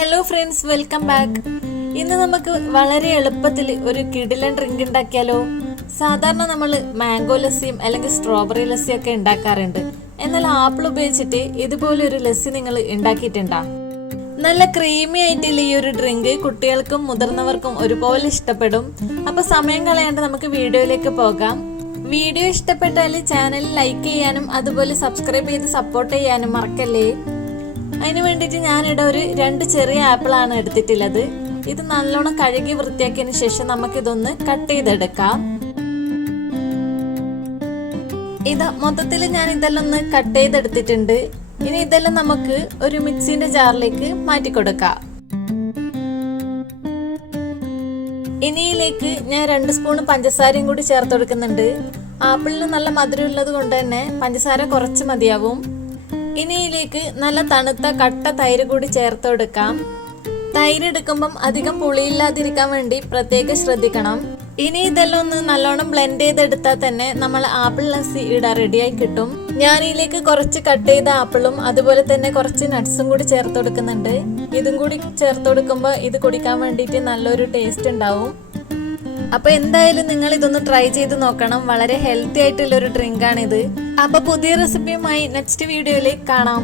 Hello friends, welcome back. ഇന്ന് നമുക്ക് വളരെ എളുപ്പത്തിൽ ഒരു കിടിലൻ ഡ്രിങ്ക് ഉണ്ടാക്കിയാലോ. സാധാരണ നമ്മൾ മാംഗോ ലസ്സിയും അല്ലെങ്കിൽ സ്ട്രോബെറി ലസ്സിയും ഒക്കെ ഉണ്ടാക്കാറുണ്ട്. എന്നാൽ ആപ്പിൾ ഉപയോഗിച്ചിട്ട് ഇതുപോലെ ഒരു ലസ്സി നിങ്ങൾ ഉണ്ടാക്കിയിട്ടുണ്ടാ? നല്ല ക്രീമി ആയിട്ടുള്ള ഈ ഒരു ഡ്രിങ്ക് കുട്ടികൾക്കും മുതിർന്നവർക്കും ഒരുപോലെ ഇഷ്ടപ്പെടും. അപ്പൊ സമയം കളയാണ്ട് നമുക്ക് വീഡിയോയിലേക്ക് പോകാം. വീഡിയോ ഇഷ്ടപ്പെട്ടാൽ ചാനൽ ലൈക്ക് ചെയ്യാനും അതുപോലെ സബ്സ്ക്രൈബ് ചെയ്ത് സപ്പോർട്ട് ചെയ്യാനും മറക്കല്ലേ. അതിന് വേണ്ടിയിട്ട് ഞാനിവിടെ ഒരു 2 ചെറിയ ആപ്പിളാണ് എടുത്തിട്ടുള്ളത്. ഇത് നല്ലോണം കഴുകി വൃത്തിയാക്കിയതിന് ശേഷം നമുക്കിതൊന്ന് കട്ട് ചെയ്തെടുക്കാം. ഇത് മൊത്തത്തിൽ ഞാൻ ഇതെല്ലാം ഒന്ന് കട്ട് ചെയ്തെടുത്തിട്ടുണ്ട്. ഇനി ഇതെല്ലാം നമുക്ക് ഒരു മിക്സിന്റെ ജാറിലേക്ക് മാറ്റി കൊടുക്കാം. ഇനിയിലേക്ക് ഞാൻ 2 സ്പൂൺ പഞ്ചസാരയും കൂടി ചേർത്ത് കൊടുക്കുന്നുണ്ട്. ആപ്പിളിന് നല്ല മധുരം ഉള്ളത് കൊണ്ട് തന്നെ പഞ്ചസാര കുറച്ച് മതിയാവും. ഇനിയിലേക്ക് നല്ല തണുത്ത കട്ട തൈര് കൂടി ചേർത്ത് കൊടുക്കാം. തൈര് എടുക്കുമ്പം അധികം പുളിയില്ലാതിരിക്കാൻ വേണ്ടി പ്രത്യേകം ശ്രദ്ധിക്കണം. ഇനി ഇതെല്ലാം ഒന്ന് നല്ലോണം ബ്ലെൻഡ് ചെയ്തെടുത്താൽ തന്നെ നമ്മൾ ആപ്പിൾ ലസ്സി ഇവിടെ റെഡിയായി കിട്ടും. ഞാനിതിലേക്ക് കുറച്ച് കട്ട് ചെയ്ത ആപ്പിളും അതുപോലെ തന്നെ കുറച്ച് നട്ട്സും കൂടി ചേർത്ത് കൊടുക്കുന്നുണ്ട്. ഇതും കൂടി ചേർത്ത് കൊടുക്കുമ്പോൾ ഇത് കുടിക്കാൻ വേണ്ടിയിട്ട് നല്ലൊരു ടേസ്റ്റ് ഉണ്ടാവും. അപ്പൊ എന്തായാലും നിങ്ങൾ ഇതൊന്ന് ട്രൈ ചെയ്ത് നോക്കണം. വളരെ ഹെൽത്തി ആയിട്ടുള്ള ഒരു ഡ്രിങ്ക് ആണിത്. അപ്പൊ പുതിയ റെസിപ്പിയുമായി നെക്സ്റ്റ് വീഡിയോയിൽ കാണാം.